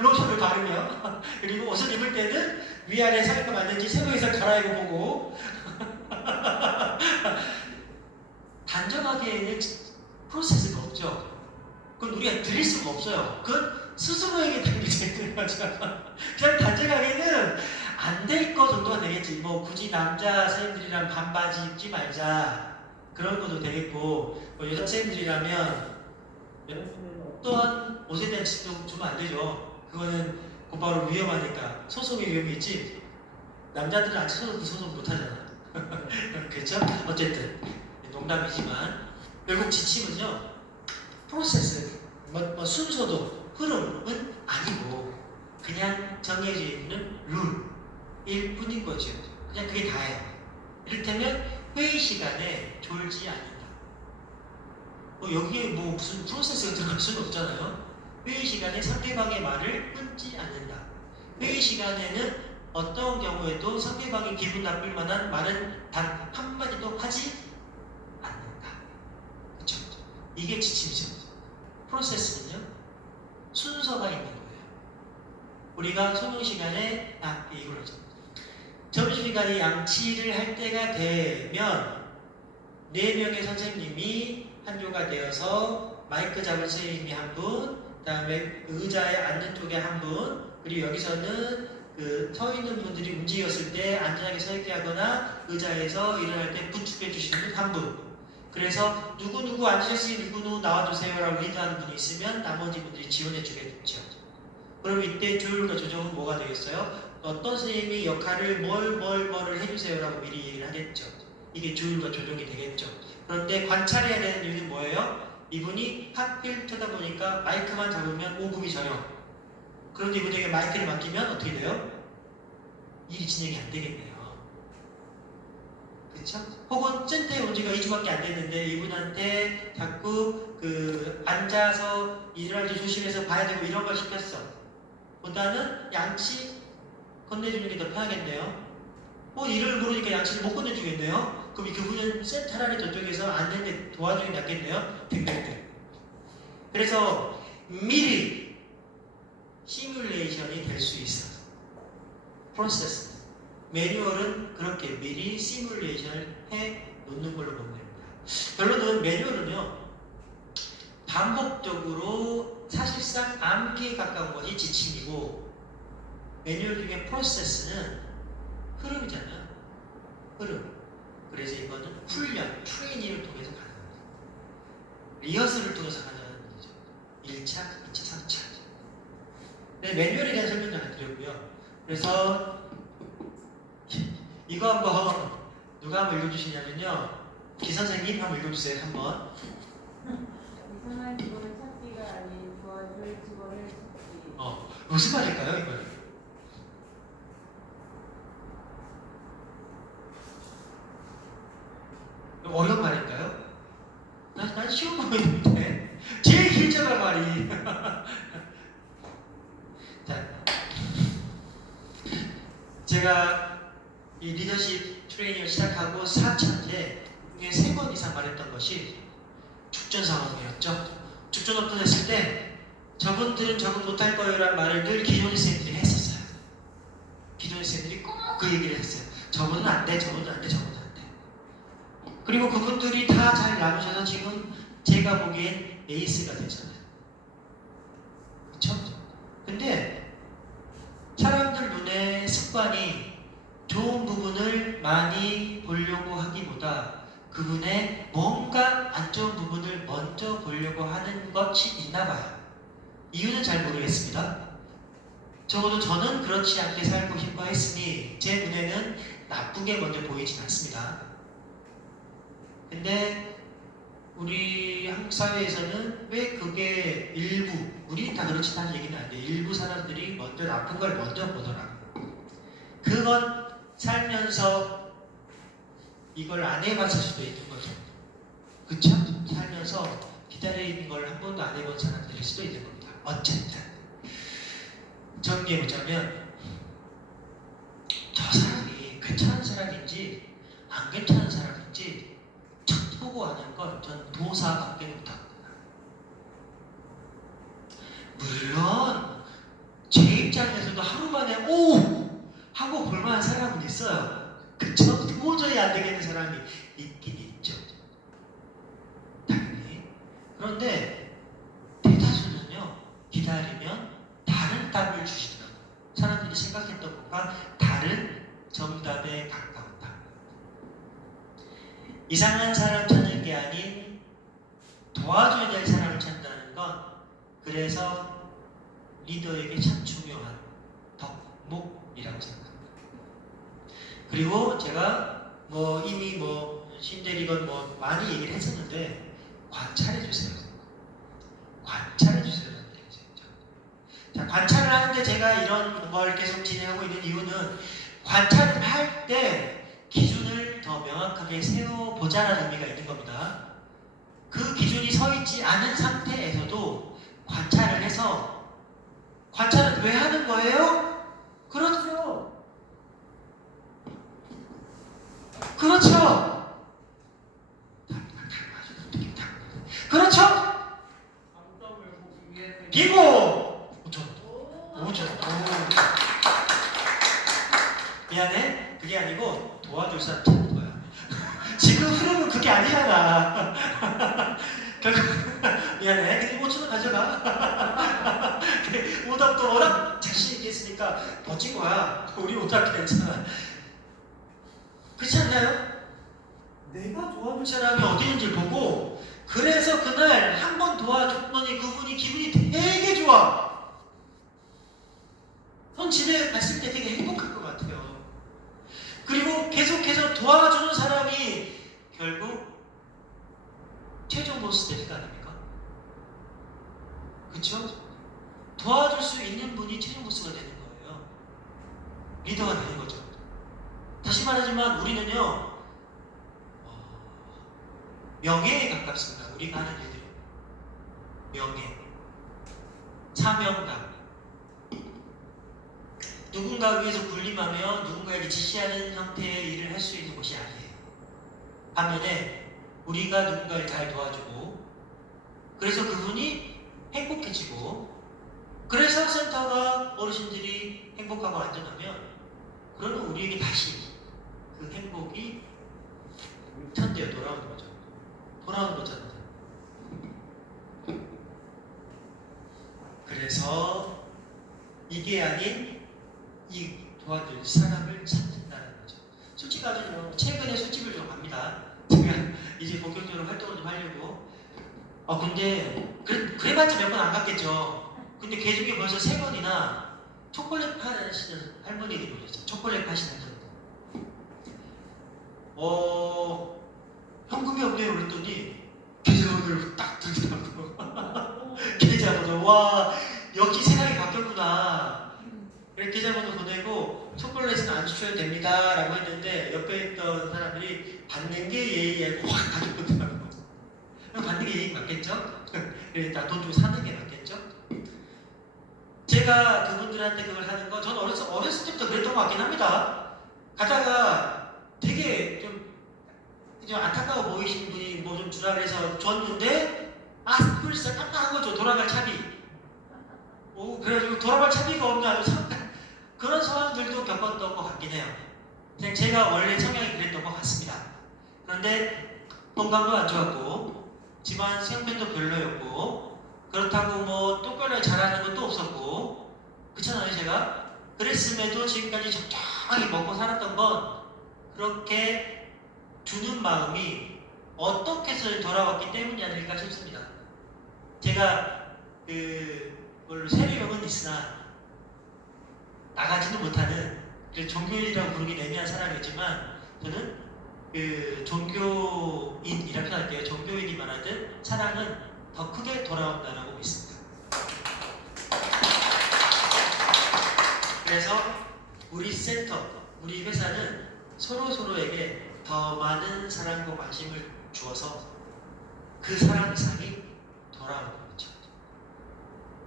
로션을 바르며 그리고 옷을 입을 때는 위아래 상의가 맞는지 세부에서 갈아입어보고 단정하게는 프로세스가 없죠. 그건 우리가 드릴 수가 없어요. 그건 스스로에게 달리는 거죠. 그냥 단정하게는 안 될 거 정도가 되겠지. 뭐 굳이 남자 선생님들이랑 반바지 입지 말자 그런 것도 되겠고, 뭐 여자 선생님들이라면 어떠한 옷에 대한 지도 주면 안 되죠. 그거는 곧바로 위험하니까. 소송의 위험이 있지. 남자들은 안 쳐도 그 소송 못 하잖아. 그렇죠? 어쨌든 농담이지만 결국 지침은요, 프로세스, 뭐 순서도 흐름은 아니고 그냥 정해져 있는 룰일 뿐인 거죠. 그냥 그게 다예요. 이를테면 회의 시간에 졸지 않는다. 여기에 뭐 무슨 프로세스가 들어갈 수는 없잖아요. 회의 시간에 상대방의 말을 끊지 않는다. 회의 시간에는 어떤 경우에도 상대방이 기분 나쁠 만한 말은 단 한마디도 하지 않는다. 그렇죠? 이게 지침이죠. 프로세스는요, 순서가 있는 거예요. 우리가 수능 시간에 이걸 하죠. 점심시간에 양치를 할 때가 되면 4명의 선생님이 한 조가 되어서 마이크 잡은 선생님이 한 분, 그 다음에 의자에 앉는 쪽에 한 분, 그리고 여기서는 서 있는 분들이 움직였을 때 안전하게 서 있게 하거나 의자에서 일어날 때 부축해 주시는 분 한 분. 그래서 누구누구 앉으셨으니 누구누구 나와주세요 라고 리드하는 분이 있으면 나머지 분들이 지원해 주게 됐죠. 그럼 이때 조율과 조정은 뭐가 되겠어요? 어떤 선생님이 역할을 뭐를 해주세요 라고 미리 얘기를 하겠죠. 이게 조율과 조정이 되겠죠. 그런데 관찰해야 되는 이유는 뭐예요? 이분이 하필 쳐다보니까 마이크만 잡으면 5급이 저렴. 그런데 이분에게 마이크를 맡기면 어떻게 돼요? 일이 진행이 안 되겠네요. 그쵸? 혹은 센터에 온 지가 2주밖에 안 됐는데 이분한테 자꾸 앉아서 일어날 때 조심해서 봐야 되고 이런 걸 시켰어. 보다는 양치 건네주는 게 더 편하겠네요. 일을 모르니까 양치를 못 건네주겠네요. 그럼 그분은 차라리 저쪽에서 앉는데 도와주는 게 낫겠네요. 등등등. 그래서 미리 시뮬레이션이 될 수 있어. 프로세스. 매뉴얼은 그렇게 미리 시뮬레이션을 해 놓는 걸로 보면 됩니다. 결론은 매뉴얼은요, 반복적으로 사실상 암기에 가까운 것이 지침이고, 매뉴얼 중에 프로세스는 흐름이잖아요. 흐름. 그래서 이거는 훈련, 트레이닝을 통해서 가능합니다. 리허설을 통해서 가능한 거죠. 1차, 2차, 3차. 네, 매뉴얼에 대한 설명 잘 드렸고요. 그래서 이거 한번 누가 한번 읽어주시냐면요, 기선생님 한번 읽어주세요. 한번. 이상한 직원을 찾기가 아닌 도와줄 직원을 찾기. 무슨 말일까요, 이거는? 어려운 말일까요? 난 쉬운 거 있는데 제일 길잖아 말이. 자, 제가 이 리더십 트레이닝을 시작하고 4차인데 중에 3번 이상 말했던 것이 죽전 상황이었죠. 죽전 없어졌을 때 저분들은 저분 못할 거예요 라는 말을 늘 기존의 쌤들이 했었어요. 기존의 쌤들이 꼭 그 얘기를 했어요. 저분은 안 돼, 저분은 안 돼, 저분은 안 돼. 그리고 그분들이 다 잘 나누셔서 지금 제가 보기엔 에이스가 되잖아요. 그쵸? 근데 사람들 눈에 습관이 좋은 부분을 많이 보려고 하기보다 그분의 뭔가 안 좋은 부분을 먼저 보려고 하는 것이 있나 봐요. 이유는 잘 모르겠습니다. 적어도 저는 그렇지 않게 살고 싶어 했으니 제 눈에는 나쁘게 먼저 보이진 않습니다. 근데 우리 한국 사회에서는 왜 그게 일부, 우리 다 그렇지 않다는 얘기는 아닌데 일부 사람들이 먼저 나쁜 걸 먼저 보더라고요. 그건 살면서 이걸 안 해봤을 수도 있는 거죠. 그쵸? 살면서 기다리는 걸 한 번도 안 해본 사람들일 수도 있는 겁니다. 어쨌든 정리해보자면 저 사람이 괜찮은 사람인지 안 괜찮은 사람인지 첫 보고 아는 건 전 도사밖에 못합니다. 물론 기다리면 다른 답을 주시더라고요. 사람들이 생각했던 것과 다른 정답에 가까운 답. 이상한 사람 찾는 게 아닌 도와줘야 될 사람을 찾는다는 건 그래서 리더에게 참 중요한 덕목이라고 생각합니다. 그리고 제가 이미 신대리건 많이 얘기를 했었는데 관찰해 주세요. 관찰해 주세요. 자, 관찰을 하는데 제가 이런 걸 계속 진행하고 있는 이유는 관찰을 할 때 기준을 더 명확하게 세워보자라는 의미가 있는 겁니다. 그 기준이 서 있지 않은 상태에서도 관찰을 해서 관찰은 왜 하는 거예요? 그렇죠. 그렇죠. 그렇죠. 비고 5점. 미안해. 그게 아니고 도와줄 사람 찾는 거야. 지금 흐름은 그게 아니잖아. 결국 미안해. 근데 5천원 가져가. 오답도 워낙 자신 있게 했으니까 멋진 거야. 우리 오답 괜찮아. 그렇지 않나요? 내가 도와줄 사람이 어디 있는지 보고 그래서 그날 한 번 도와줬더니 그분이 기분이 되게 좋아. 전 집에 갔을 때 되게 행복할 것 같아요. 그리고 계속해서 도와주는 사람이 결국 최종 보스 되는 거 아닙니까? 그쵸? 도와줄 수 있는 분이 최종 보스가 되는 거예요. 리더가 되는 거죠. 다시 말하지만 우리는요 명예에 가깝습니다. 우리가 하는 일들이 명예, 사명감. 누군가 위해서 군림하며 누군가에게 지시하는 형태의 일을 할 수 있는 것이 아니에요. 반면에 우리가 누군가를 잘 도와주고 그래서 그분이 행복해지고 그래서 센터가 어르신들이 행복하고 안전하면 그러면 우리에게 다시 그 행복이 천대에 돌아오는 거죠. 돌아오는 거잖아요. 그래서 이게 아닌 이 도와줄 사람을 찾는다는 거죠. 술집 가면 최근에 술집을 좀 갑니다. 제가 이제 본격적으로 활동을 좀 하려고. 근데 그래봤자 몇 번 안 갔겠죠. 근데 그 중에 벌써 3번이나 초콜릿 파시는 할머니들이 오셨어요. 초콜릿 파시는 분들. 현금이 없네요. 그랬더니 계좌번호를 딱 들더라고. 계좌번호. 와, 역시 세상이 바뀌었구나. 이렇게 계좌번호 보내고 초콜릿은 안 주셔도 됩니다 라고 했는데 옆에 있던 사람들이 받는 게 예의라고 확 가져오더라고. 받는 게 예의 맞겠죠? 일단 돈 주고 사는 게 맞겠죠? 제가 그분들한테 그걸 하는 거 저는 어렸을 때부터 그랬던 것 같긴 합니다. 가다가 되게 좀 안타까워 보이시는 분이 뭐 좀 주라 그래서 줬는데 불쌍 깜깜한 거죠. 돌아갈 차비. 그래가지고 돌아갈 차비가 없는 아주 그런 상황들도 겪었던 것 같긴 해요. 그냥 제가 원래 성향이 그랬던 것 같습니다. 그런데 건강도 안 좋았고 집안 형편도 별로였고 그렇다고 똑바로 잘하는 것도 없었고 그렇잖아요. 제가 그랬음에도 지금까지 적당히 먹고 살았던 건 그렇게 주는 마음이 어떻게 해서 돌아왔기 때문이 아닐까 싶습니다. 제가 세례명은 있으나 나가지는 못하는 종교인이라고 부르기 애매한 사람이지만 저는 종교인이라 표현할게요. 종교인이 말하듯 사랑은 더 크게 돌아온다라고 믿습니다. 그래서 우리 센터, 우리 회사는 서로에게 더 많은 사랑과 관심을 주어서 그 사랑 이상이 돌아오는 거죠.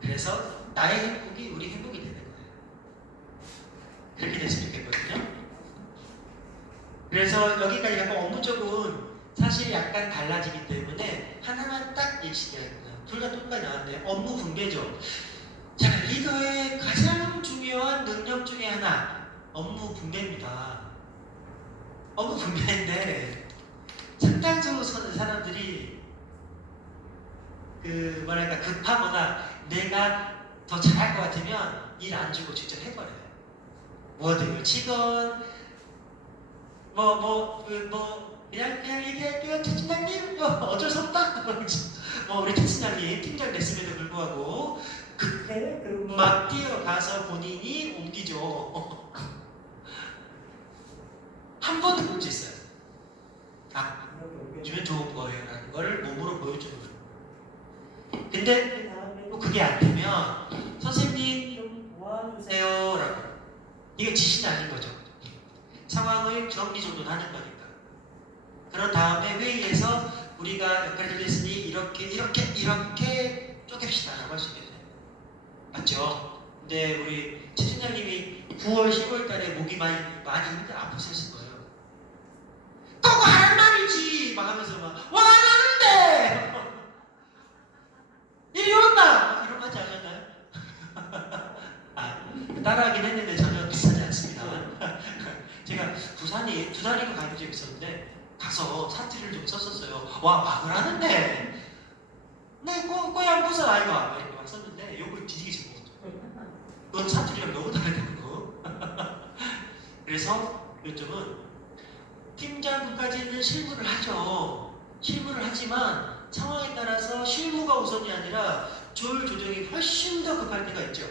그래서 나의 행복이 우리 행복이 되는 거예요. 그렇게 됐으면 좋겠거든요. 그래서 여기까지 약간 업무 쪽은 사실 약간 달라지기 때문에 하나만 딱 예시해요. 둘 다 똑같이 나왔는데 업무 분배죠. 자, 리더의 가장 중요한 능력 중에 하나 업무 분배입니다. 업무 분배인데 상당수 사람들이 급하거나 내가 더 잘할 것 같으면 일 안 주고 직접 해버려요. 워딩을 치건 그냥 얘기할게요. 팀장님 어쩔 수 없다. 우리 팀장님 팀장 됐음에도 불구하고 그때 막 뛰어가서 본인이 옮기죠. 한 번도 본 적 있어요. 주면 좋은 거예요라는 걸 몸으로 보여주는 거예요. 근데 또 그게 안 되면 선생님 좀 도와주세요라고. 이게 지시는 아닌 거죠. 상황을 정리정돈하는 거니까. 그런 다음에 회의에서 우리가 역할을 했으니 이렇게 쪼갭시다라고 할 수 있겠네요. 맞죠? 근데 우리 최 팀장님이 9월, 10월 달에 목이 많이 아프셨을 거예요. 또 하란 말이지! 막 하면서 와, 나는데! 이리 온나! 이런 거 하지 않았나요? 따라하긴 했는데 전혀 비슷하지 않습니다. 제가 부산에 두 달인가 간 적이 있었는데 가서 사투리를 좀 썼었어요. 와, 막을 하는데 네, 꼬양 부산 아이가 이렇게 막 썼는데 욕을 뒤지게 치고 그건 사투리랑 너무 다르다는 거. 그래서 요즘은 팀장급까지는 실무를 하죠. 실무를 하지만 상황에 따라서 실무가 우선이 아니라 조율 조정이 훨씬 더 급할 때가 있죠.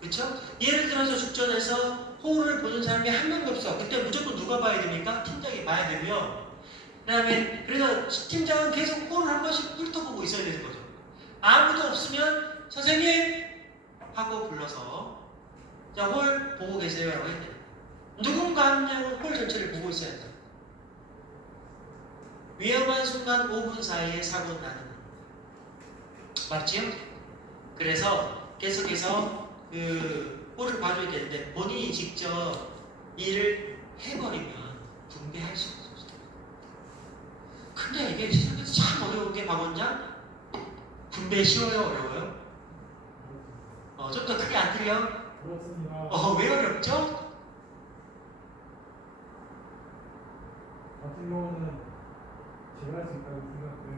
그렇죠? 예를 들어서 죽전에서 호를 보는 사람이 한 명도 없어. 그때 무조건 누가 봐야 됩니까? 팀장이 봐야 되고요. 그래서 팀장은 계속 호를 한 번씩 훑어보고 있어야 되는 거죠. 아무도 없으면 선생님 하고 불러서 자, 홀 보고 계세요 라고 했대요. 누군가 한 명은 홀 전체를 보고 있어야 한다. 위험한 순간 5분 사이에 사고는 나는 겁니다. 맞지요? 그래서 계속해서 홀을 봐줘야 되는데 본인이 직접 일을 해버리면 분배할 수 없어요. 근데 이게 세상에서 참 어려운 게 박 원장 분배 쉬워요? 어려워요? 좀 더 크게 안 들려? 그렇습니다. 왜 어렵죠? 같은 경우는 제가 지금까지 생각된